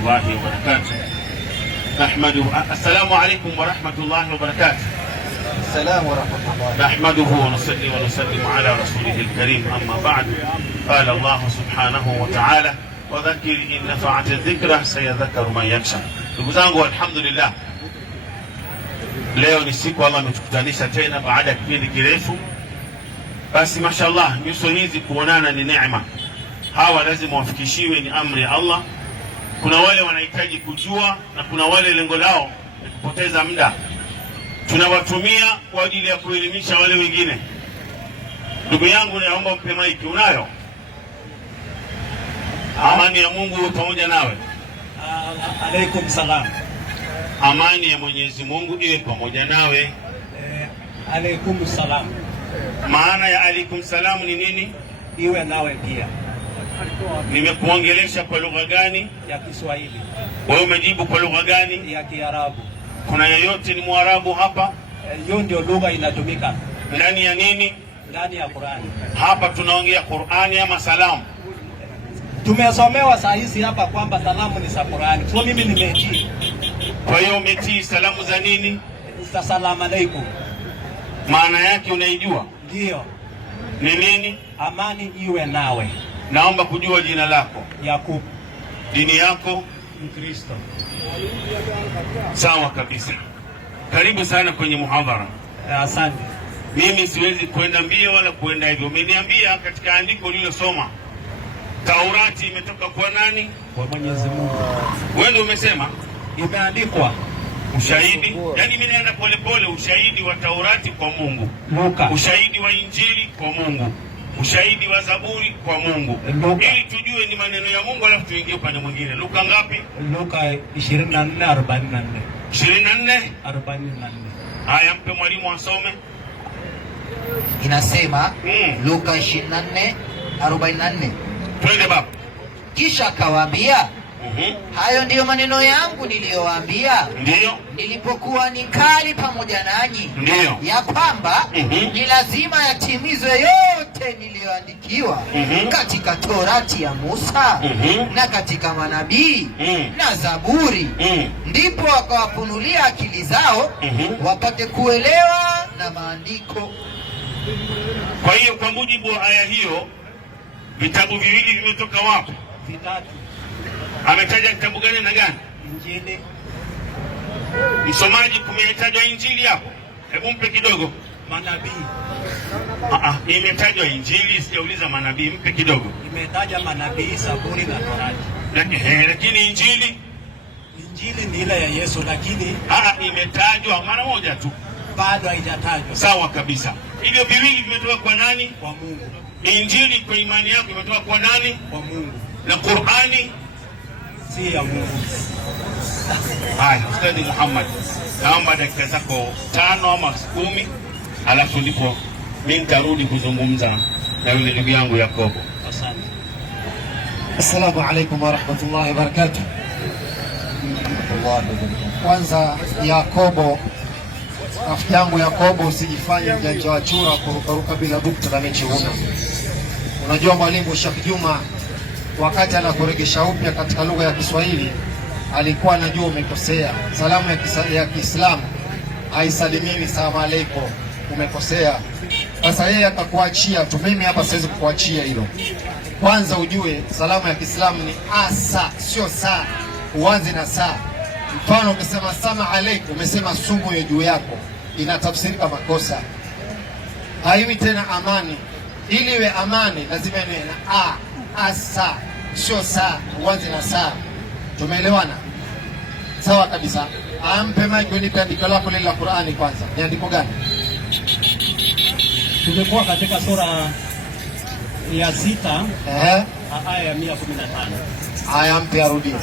الله وبركاته. نحمده. السلام عليكم ورحمة الله وبركاته. السلام ورحمة الله. نحمده ونصلي ونسلم على رسوله الكريم. أما بعد، قال الله سبحانه وتعالى: وذكر إن نفعت الذكرى سيذكر من يخشى. Ndugu zangu, alhamdulillah, leo ni siku Allah ametukutanisha tena baada ya kipindi kirefu. Basi mashallah, nyuso hizi kuonana ni neema. Hawa lazima wafikishiwe, ni amri ya Allah. Kuna wale wanahitaji kujua na kuna wale lengo lao ni kupoteza muda. Tunawatumia kwa ajili ya kuelimisha wale wengine. Ndugu yangu, naomba mpe maiki. Unayo? Amani ya Mungu pamoja nawe. Alaikum salam. Amani ya Mwenyezi Mungu iwe pamoja nawe. Alaikum salam. Maana ya alaikum salam ni nini? Iwe nawe pia. Nimekuongelesha kwa lugha gani? Ya Kiswahili. Wewe umejibu kwa lugha gani? Ya Kiarabu. Kuna yeyote ni Mwarabu hapa? Hiyo ndio lugha inatumika. Ndani ya nini? Ndani ya Qur'ani. Hapa tunaongea Qur'ani ama salamu? Tumesomewa saa hizi hapa kwamba salamu ni za Qur'ani. So mimi nimetii. Kwa hiyo umetii salamu za nini? Assalamu alaikum. Maana yake unaijua? Ndio. Ni nini? Amani iwe nawe. Naomba kujua jina lako. Yakub. Dini yako? Mkristo. Sawa kabisa. Karibu sana kwenye muhadhara. Asante. Mimi siwezi kwenda mbio wala kwenda hivyo. Umeniambia katika andiko ulilosoma Taurati imetoka kwa nani? Kwa Mwenyezi Mungu. Wewe ndio umesema Imeandikwa ushahidi. Yaani mimi naenda polepole. Ushahidi wa Taurati kwa Mungu. Luka. Ushahidi wa Injili kwa Mungu. Ushahidi wa Zaburi kwa Mungu. Ili tujue ni maneno ya Mungu, alafu tuingie upande mwingine. Luka ngapi? Luka 24:44. 24:44. Haya, mpe mwalimu asome. Inasema Luka 24:44. Twende baba. Kisha akawaambia, hayo ndiyo maneno yangu niliyowaambia Ndiyo. nilipokuwa nikali pamoja nanyi, Ndiyo. ya kwamba ni lazima yatimizwe yote niliyoandikiwa katika Torati ya Musa na katika manabii na Zaburi. Ndipo akawafunulia akili zao wapate kuelewa na maandiko. Kwa hiyo kwa mujibu wa aya hiyo, vitabu viwili vimetoka wapi? Vitatu. Ametaja kitabu gani na gani? Injili. Msomaji, kumetajwa Injili hapo? Hebu mpe kidogo. Manabii. Imetajwa Injili, sijauliza manabii. Mpe kidogo. Imetaja manabii, Zaburi na Torati. Lakini Injili? Injili ni ile ya Yesu, lakini imetajwa mara moja tu. Bado haijatajwa. Sawa kabisa. Hivyo viwili vimetoka kwa nani? Kwa Mungu. Injili kwa imani yako imetoka kwa nani? Kwa Mungu. Na Qur'ani si ya Mungu. Haya, Ustadhi Muhammad, naomba dakika zako 5 ama 10, alafu ndipo mimi nitarudi kuzungumza na yule ndugu yangu Yakobo. Asante. Assalamu alaikum wa rahmatullahi wa barakatuh. Kwanza Yakobo, rafiki yangu Yakobo, usijifanye mjanja wa chura kurukaruka bila bukta na mechi huna. Unajua mwalimu Sheikh Juma wakati anakuregesha upya katika lugha ya Kiswahili alikuwa anajua umekosea. Salamu ya Kiislamu haisalimiwi salamu aleikum, umekosea. Sasa yeye akakuachia tu, mimi hapa siwezi kukuachia hilo. Kwanza ujue salamu ya Kiislamu ni asa, sio saa. Uanze na saa. Mfano ukisema sama aleikum, umesema sumu ya juu yako, inatafsirika makosa. Haiwi tena amani. Ili iwe amani lazima iwe na asa, sio saa. Uanze na saa. Tumeelewana? Sawa kabisa. Ampe maji nipe andiko lako lile la Qur'ani kwanza. Ni andiko gani? Tumekuwa katika sura ya 6 aya ya 115. Aya mpe arudie.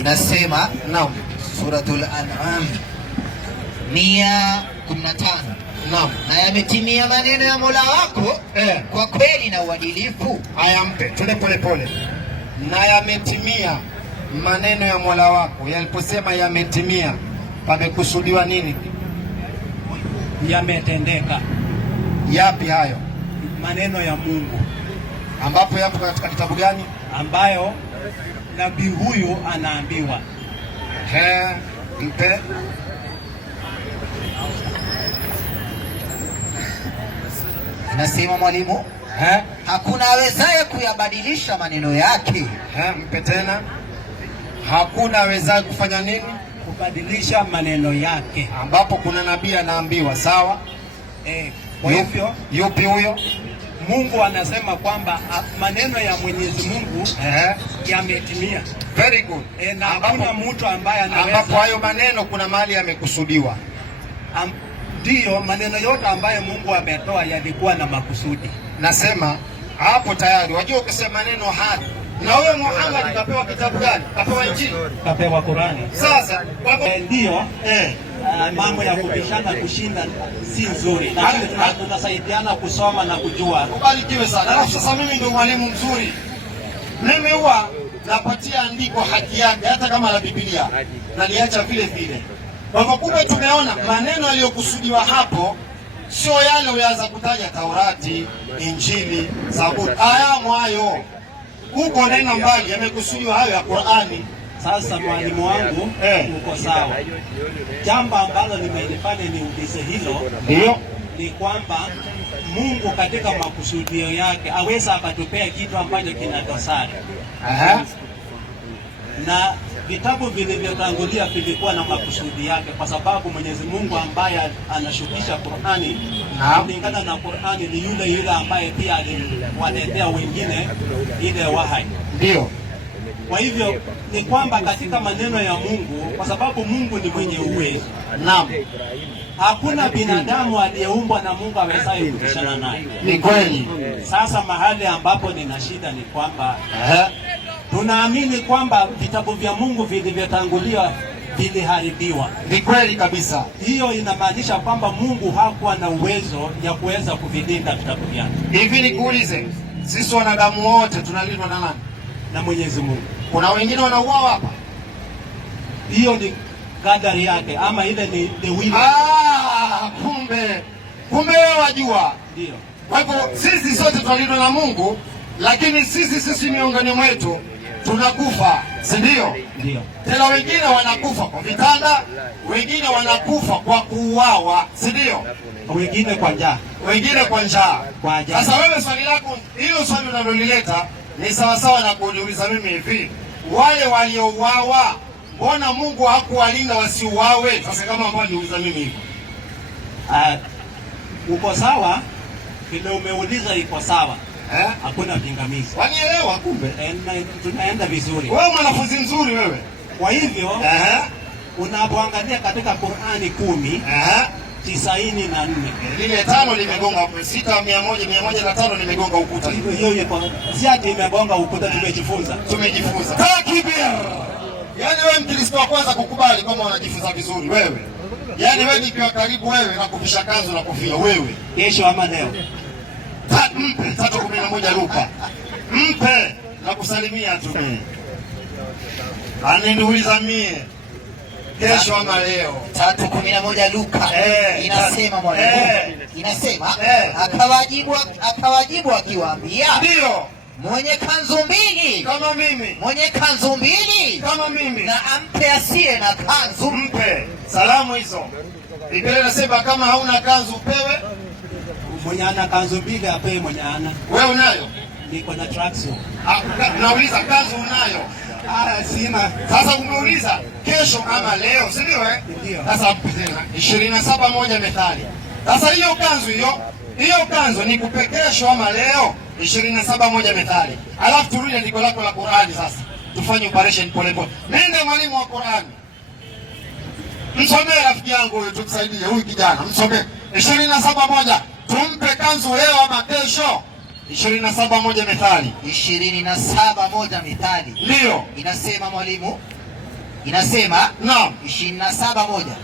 Inasema naam, Suratul An'am 115. Naam. Na yametimia maneno ya Mola wako kwa kweli na uadilifu. Aya mpe, tule pole pole. Na yametimia maneno ya Mola wako. Yaliposema yametimia, pamekusudiwa nini? Yametendeka. Yapi hayo? Maneno ya Mungu. Ambapo yapo katika kitabu gani? ambayo nabii huyu anaambiwa. Mpe. Nasema mwalimu, hakuna awezaye kuyabadilisha maneno yake. Mpe tena. Hakuna awezaye kufanya nini? Kubadilisha maneno yake. Ambapo kuna nabii anaambiwa, sawa? Kwa hivyo yupi huyo? Mungu anasema kwamba maneno ya Mwenyezi Mungu yametimia. Very good. Na hakuna mtu ambaye anaweza, ambapo hayo maneno kuna mahali yamekusudiwa. Ndiyo, maneno yote ambayo Mungu ametoa yalikuwa na makusudi. Nasema hapo tayari. Wajua ukisema neno hadi, na wewe Muhammad kapewa kitabu gani? Kapewa Injili, kapewa Qurani. Sasa ndio mambo ya kupishana kushinda si nzuri, na tunasaidiana kusoma na kujua. Ubarikiwe sana. Alafu sasa mimi ndio mwalimu mzuri. Mimi huwa napatia andiko haki yake, hata kama la Biblia naliacha vile vile. Kwa hivyo kumbe tumeona maneno yaliyokusudiwa hapo sio yale uyaanza kutaja Taurati, Injili, Zaburi. Hayo huko neno mbali, yamekusudiwa hayo ya Qur'ani. Sasa mwalimu wangu, uko sawa. Jambo ambalo limenifanya niulize hilo ni kwamba Mungu katika makusudio yake aweza akatupea kitu ambacho kina dosari. Na vitabu vilivyotangulia vilikuwa na makusudi yake, kwa sababu Mwenyezi Mungu ambaye anashukisha Qur'ani kulingana na Qur'ani ni yule ambaye pia aliwaletea wengine ile wahai. Ndio. Kwa hivyo ni kwamba katika maneno ya Mungu, kwa sababu Mungu ni mwenye uwezo. Naam. Hakuna binadamu aliyeumbwa na Mungu awezaye kupishana naye. Ni kweli. Sasa mahali ambapo nina shida ni kwamba tunaamini kwamba vitabu vya Mungu vilivyotangulia viliharibiwa. Ni kweli kabisa. Hiyo inamaanisha kwamba Mungu hakuwa na uwezo ya kuweza kuvilinda vitabu vyake. Hivi nikuulize, sisi wanadamu wote tunalindwa na nani? Na Mwenyezi Mungu. Kuna wengine wanauawa hapa. Hiyo ni kadari yake, ama ile ni the will. Kumbe wewe wajua. Ndio. Kwa hivyo sisi sote tunalindwa na Mungu, lakini sisi miongoni mwetu tunakufa, si ndio? Ndio. Tena wengine wanakufa kwa vitanda, wengine wanakufa kwa kuuawa, si ndio? Wengine kwa njaa. Wengine kwa njaa. Sasa wewe swali lako hilo, swali unalolileta ni sawasawa na kuniuliza mimi hivi, wale waliouawa mbona Mungu hakuwalinda wasiuawe? Sasa kama ambao niuliza mimi hivi. Uko sawa, vile umeuliza iko sawa. Hakuna pingamizi. Wanielewa kumbe? Tunaenda vizuri. Wewe mwanafunzi mzuri wewe. Kwa hivyo unapoangalia katika Qur'ani 10:94 lile 5 limegonga 6 105 limegonga ukuta. Hiyo si ati imegonga ukuta, tumejifunza. Takbir! Yaani wewe Mkristo wa kwanza kukubali kama unajifunza vizuri wewe. Yaani wewe nikiwa karibu wewe na kuvisha kanzu na kofia wewe. Kesho ama leo. Mpe 3:11 Luka. Mpe na kusalimia tu. Ananiuliza mie kesho ama leo. 3:11 Luka. Inasema mwalimu. Inasema akawajibu akiwaambia, ndio, mwenye kanzu mbili kama mimi, mwenye kanzu mbili kama mimi, na ampe asiye na kanzu. Mpe salamu hizo. Biblia inasema kama hauna kanzu upewe. Mwenye ana kanzu mbili apewe mwenye ana. Wewe unayo? Niko na tracksuit. Nauliza kanzu unayo? Sina. Sasa umeuliza kesho ama leo, si ndio? Ndio. Sasa tena 27:1 Methali. Sasa hiyo kanzu ni kupe kesho ama leo? 27:1 Methali. Alafu turudi andiko lako la Qur'ani sasa. Tufanye operation pole pole. Nenda mwalimu wa Qur'ani. Msomee rafiki yangu huyu, tukusaidie huyu kijana. Msomee 27:1. Tumpe kanzu leo ama kesho? 27:1 Methali. 27:1 Methali. Ndio. Inasema mwalimu. Inasema naam, 27:1.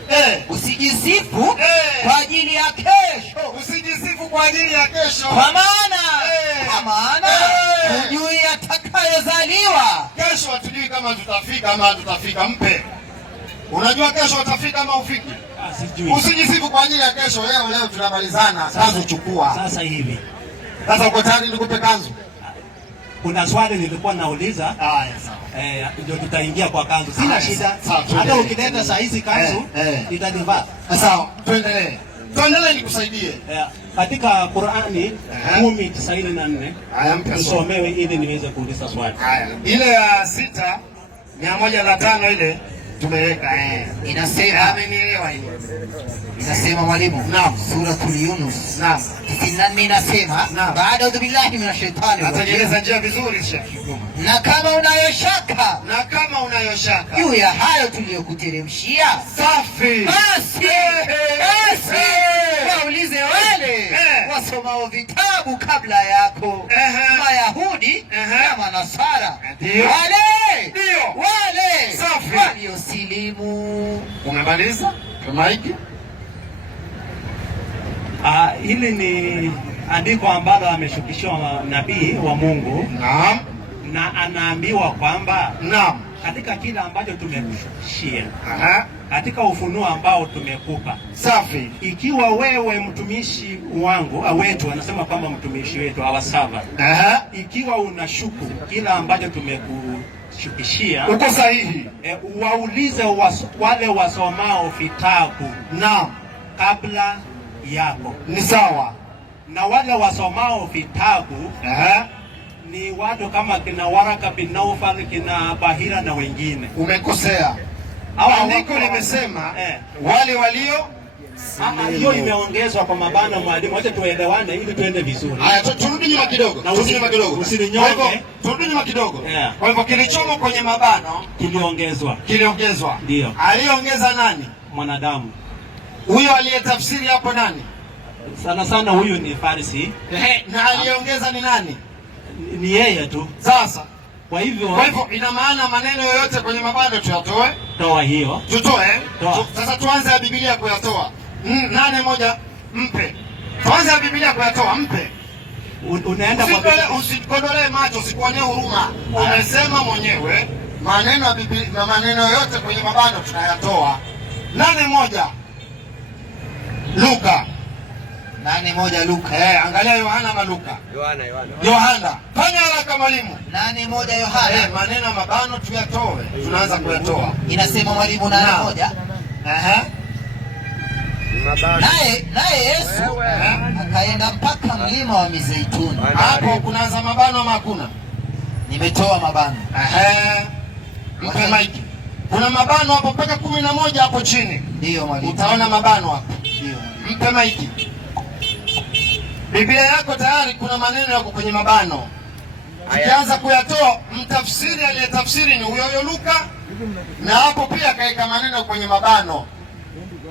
Usijisifu kwa ajili ya kesho. Usijisifu kwa ajili ya kesho. Kwa maana hujui atakayezaliwa. Kesho hatujui kama tutafika ama hatutafika. Mpe. Unajua kesho utafika ama ufiki? Sijui. Usijisifu kwa ajili ya kesho. Leo tunamalizana. Kanzu chukua. Sasa hivi. Sasa uko tayari nikupe kanzu? kuna swali nilikuwa nauliza. Haya sawa. Ndio tutaingia kwa kanzu. Sina shida. Hata ukileta saa hizi kanzu itanivaa. Sawa, tuendelee. Tuendelee nikusaidie. Katika Qur'ani 10:94 nisomewe ili niweze kuuliza swali. Haya. Ile ya 6:105 ile tumeweka inasema amenielewa hiyo. Inasema mwalimu, naam, suratul Yunus, naam, 94 inasema baada billahi minash-shaytani rajim. Atajeleza njia vizuri Sheikh. Na kama unayoshaka juu ya hayo tuliyokuteremshia, safi, basi waulize wale wasomao vitabu kabla yako, Mayahudi na Manasara, wale waliosilimu. Umemaliza? Tumaiki? Hili ni andiko ambalo ameshukishiwa nabii wa Mungu. Naam. Na anaambiwa kwamba naam, katika kila ambacho tumekushukishia, katika ufunuo ambao tumekupa, safi, ikiwa wewe mtumishi wangu wetu, anasema kwamba mtumishi wetu our servant, ikiwa unashuku kila ambacho tumekushukishia, uko sahihi. Waulize wale wasomao vitabu naam kabla yako. Ni sawa. Na wale wasomao vitabu ni watu kama kina Waraka bin Naufal, kina Bahira na wengine. Umekosea. Andiko limesema wale walio. Hiyo imeongezwa kwa mabano mwalimu. Acha tuelewane ili tuende vizuri. Haya, turudi nyuma kidogo. Usininyonge. Turudi nyuma kidogo. Kwa hivyo kilichomo kwenye mabano kiliongezwa. Ndio. Aliongeza nani? Mwanadamu. Huyo aliyetafsiri hapo nani? Sana huyu ni Farisi. Na aliongeza ni nani? Ni yeye tu. Sasa kwa hivyo ina maana maneno yoyote kwenye mabano tuyatoe? Toa hiyo. Tutoe. Sasa tuanze ya Biblia kuyatoa. 8:1 mpe. Tuanze ya Biblia kuyatoa, mpe. Unaenda kwa usikodolee macho, usikuonee huruma. Umesema mwenyewe maneno ya Biblia na maneno yote kwenye mabano tunayatoa. 8:1 Luka. 8:1 Luka. Angalia Yohana ama Luka? Yohana. Fanya haraka mwalimu. 8:1 Yohana. Maneno mabano tuyatoe. Tunaanza kuyatoa. Inasema mwalimu 8:1. Naye Yesu akaenda mpaka mlima wa Mizeituni. Hapo kunaanza mabano ama hakuna? Nimetoa mabano. Mpe maiki. Kuna mabano hapo mpaka 11 hapo chini. Ndio mwalimu. Utaona mabano hapo. Ndio. Mpe maiki. Biblia yako tayari kuna maneno yako kwenye mabano. Ukianza kuyatoa, mtafsiri aliyetafsiri ni huyo Luka, na hapo pia kaeka maneno kwenye mabano.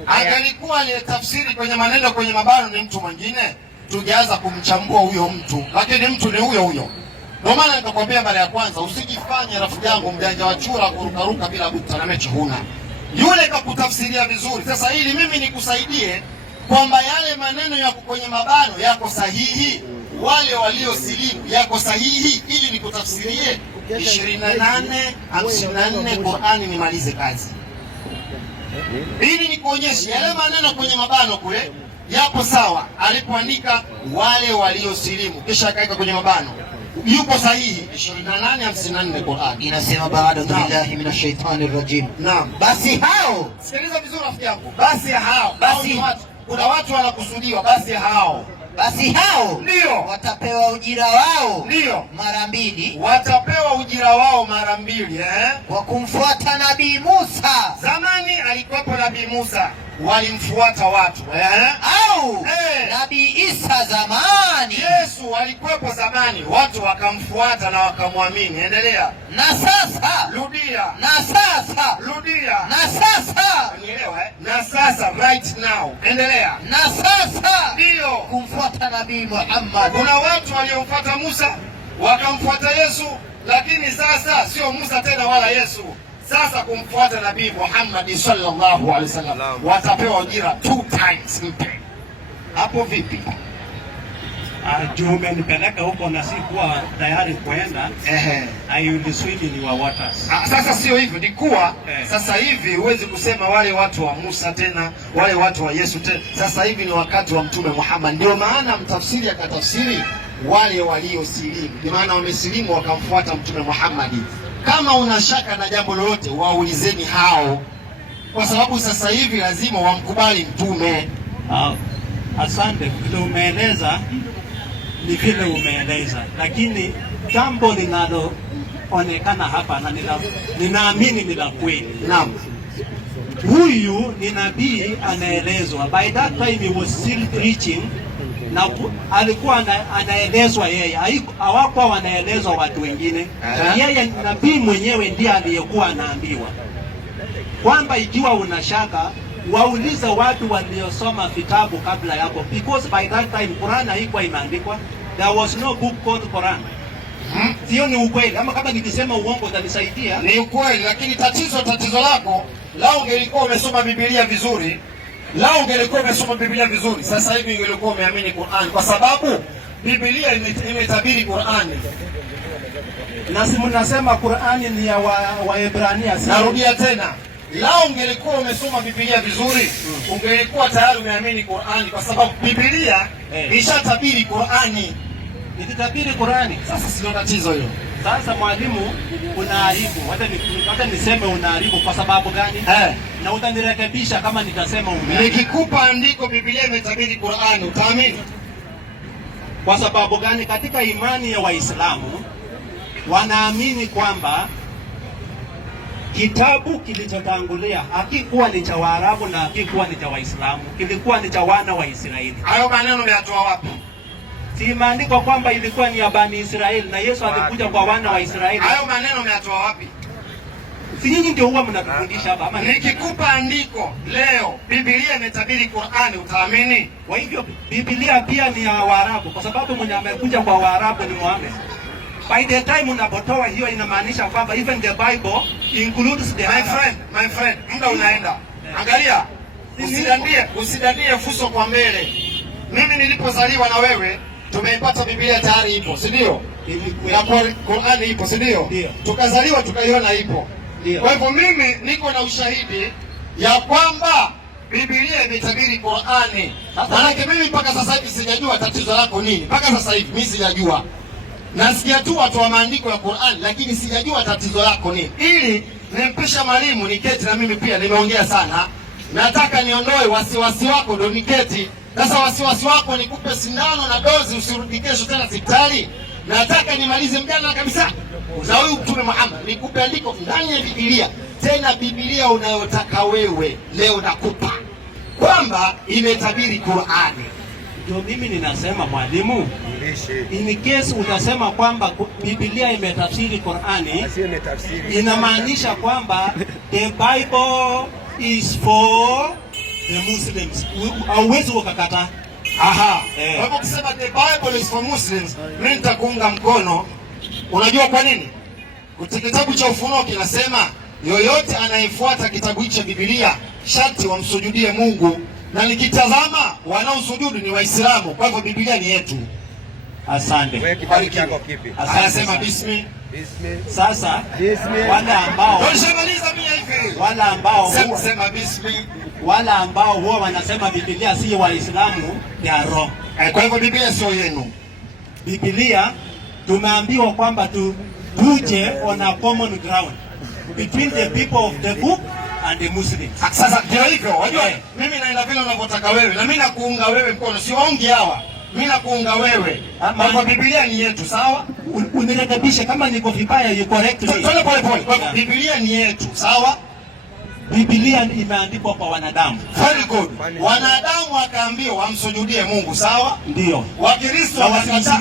Angelikuwa aliyetafsiri kwenye maneno kwenye mabano ni mtu mwingine, tungeanza kumchambua huyo mtu, lakini mtu ni huyo huyo. Ndio maana nikakwambia mara ya kwanza, usijifanye rafiki yangu mjanja wa chura kurukaruka bila bukta na mechi huna. Yule kakutafsiria vizuri. Sasa ili mimi nikusaidie kwamba yale maneno yako kwenye mabano yako sahihi, wale waliosilimu yako sahihi, ili nikutafsirie 28:54 Qur'ani nimalize kazi. Ili nikuonyeshe yale maneno kwenye mabano kule yapo sawa. Alipoandika wale waliosilimu kisha akaweka kwenye mabano, yuko sahihi. 28:54 Qur'ani inasema baada billahi minashaitani rajim. Naam. Basi hao, sikiliza vizuri rafiki yangu. Basi hao. Kuna watu wanakusudiwa. Basi hao ndio watapewa ujira wao. Ndio. Mara 2. Watapewa ujira wao mara 2 kwa kumfuata Nabii Musa. Zamani alikuwepo Nabii Musa, walimfuata watu au Nabii Isa zamani. Yesu alikuwepo zamani, watu wakamfuata na wakamwamini. Endelea. Na sasa rudia. Na sasa rudia. Na sasa unielewa na sasa right now. Endelea. Na sasa ndio kumfuata Nabii Muhammad. Kuna watu waliomfuata Musa wakamfuata Yesu, lakini sasa sio Musa tena wala Yesu. Sasa kumfuata Nabii Muhammad sallallahu alaihi wasallam watapewa ujira 2 times. Mpe hapo vipi? Juu umenipeleka huko na si kuwa tayari kuenda. I will swim in your waters. Sasa sio hivyo, ni kuwa sasa hivi huwezi kusema wale watu wa Musa tena, wale watu wa Yesu tena. Sasa hivi ni wakati wa Mtume Muhammad. Ndio maana mtafsiri akatafsiri wale waliosilimu, kwa maana wamesilimu wakamfuata Mtume Muhammad. Kama una shaka na jambo lolote, waulizeni hao, kwa sababu sasa hivi lazima wamkubali Mtume. Asante, vile umeeleza ni vile umeeleza, lakini jambo linaloonekana hapa na ninaamini ni la kweli. Naam. Huyu ni nabii anaelezwa, by that time he was still preaching, na alikuwa anaelezwa yeye, hawakuwa wanaelezwa watu wengine. Yeye nabii mwenyewe ndiye aliyekuwa anaambiwa kwamba ikiwa una shaka wauliza watu waliosoma vitabu kabla yako, because by that time Quran haikuwa imeandikwa. There was no book called Quran. Sio ni ukweli? Ama kama nikisema uongo utanisaidia? Ni ukweli, lakini tatizo lako, lao ungelikuwa umesoma Biblia vizuri, sasa hivi ungelikuwa umeamini Qur'an, kwa sababu Biblia imetabiri Qur'an. Na si mnasema Qur'an ni ya Waebrania. Narudia tena, lao ungelikuwa umesoma Biblia vizuri, ungelikuwa tayari umeamini Qur'an, kwa sababu Biblia ishatabiri Qur'ani. Nikitabiri Qur'ani, sasa sio tatizo hilo. Sasa mwalimu, unaharibu. Hata niseme unaharibu kwa sababu gani? Na utanirekebisha kama nitasema umeharibu. Nikikupa andiko Biblia imetabiri Qur'ani, utaamini? Kwa sababu gani? Katika imani ya Waislamu wanaamini kwamba kitabu kilichotangulia hakikuwa ni cha Waarabu na hakikuwa ni cha Waislamu, kilikuwa ni cha wana wa Israeli. Hayo maneno umeyatoa wapi? Si imeandikwa kwamba ilikuwa ni ya Bani Israeli na Yesu alikuja kwa wana wa Israeli. Hayo maneno umeyatoa wapi? Si nyinyi ndio huwa mnatufundisha hapa ama? Nikikupa andiko leo Biblia imetabiri Qur'ani, utaamini? Kwa hivyo Biblia pia ni ya Waarabu, kwa sababu mwenye amekuja kwa Waarabu ni Muhammad. By the time unapotoa hiyo inamaanisha kwamba even the Bible includes the my friend, muda unaenda. Angalia, usidandie fuso kwa mbele. Mimi nilipozaliwa na wewe tumeipata Biblia tayari ipo, si ndio? Na Qur'ani ipo, si ndio? Tukazaliwa tukaiona ipo. Kwa hivyo mimi niko na ushahidi ya kwamba Biblia imetabiri Qur'ani. Maana mimi mpaka sasa hivi sijajua tatizo lako nini. Mpaka sasa hivi mimi sijajua. Nasikia tu watu wa maandiko ya Qur'ani, lakini sijajua tatizo lako nini. Ili nimpisha mwalimu niketi na mimi pia nimeongea sana. Nataka niondoe wasiwasi wako ndio niketi. Sasa wasiwasi wako nikupe sindano na dozi usirudi kesho tena hospitali. Nataka nimalize mjana kabisa. Za huyu Mtume Muhammad nikupe andiko ndani ya Biblia. Tena Biblia unayotaka wewe leo nakupa kwamba imetabiri Qur'ani. Ndio mimi ninasema mwalimu, in case utasema kwamba Biblia imetafsiri Qur'ani, inamaanisha kwamba the Bible is for the Muslims. Hauwezi ukakata. Kwa hivyo kusema the Bible is for Muslims, mimi nitakuunga mkono. Unajua kwa nini? Kitabu cha Ufunuo kinasema yoyote anayefuata kitabu hicho cha Biblia sharti wamsujudie Mungu, na nikitazama wanaosujudu ni Waislamu. Kwa hivyo Biblia ni yetu. Asante. Wewe kitabu chako kipi? Anasema bismi. Sasa wale ambao sema bismi, wale ambao huwa wanasema Biblia si Waislamu ni wrong. Kwa hivyo Biblia sio yenu. Biblia tumeambiwa kwamba tuje on a common ground between the people of the book and the Muslims. Sasa ndio hivyo, unajua mimi naenda vile unavyotaka wewe, na mimi nakuunga wewe mkono, siwaungi hawa. Mimi nakuunga wewe. Kwa Biblia ni yetu, sawa? Unirekebishe kama niko vibaya, you correct me. Pole. Kwa Biblia ni yetu, sawa? Biblia imeandikwa kwa wanadamu. Very good. Wanadamu wakaambiwa wamsujudie Mungu, sawa? Ndio. Wakristo wakakataa.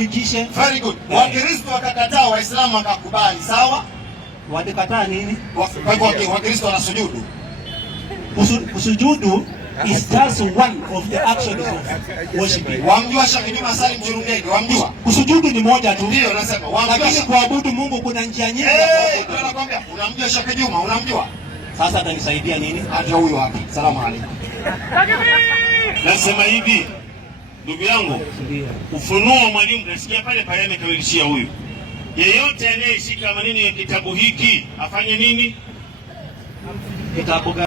Very good. Wakristo wakakataa, Waislamu wakakubali, sawa? Walikataa nini? Kwa hivyo Wakristo wanasujudu. Kusujudu is just one of the actions of worshiping. Wamjua Sheikh Juma Salim Churungenge, wamjua? Kusujudu ni moja tu. Ndio nasema. Lakini kuabudu Mungu kuna njia nyingi. Ndio nakwambia, unamjua Sheikh Juma, unamjua? Sasa atanisaidia nini? Hata huyo hapa. Salamu alaykum. Nasema hivi, ndugu yangu, Ufunuo mwalimu nasikia pale pale amekamilishia huyu. Yeyote anayeshika maneno ya kitabu hiki afanye nini? Kitabu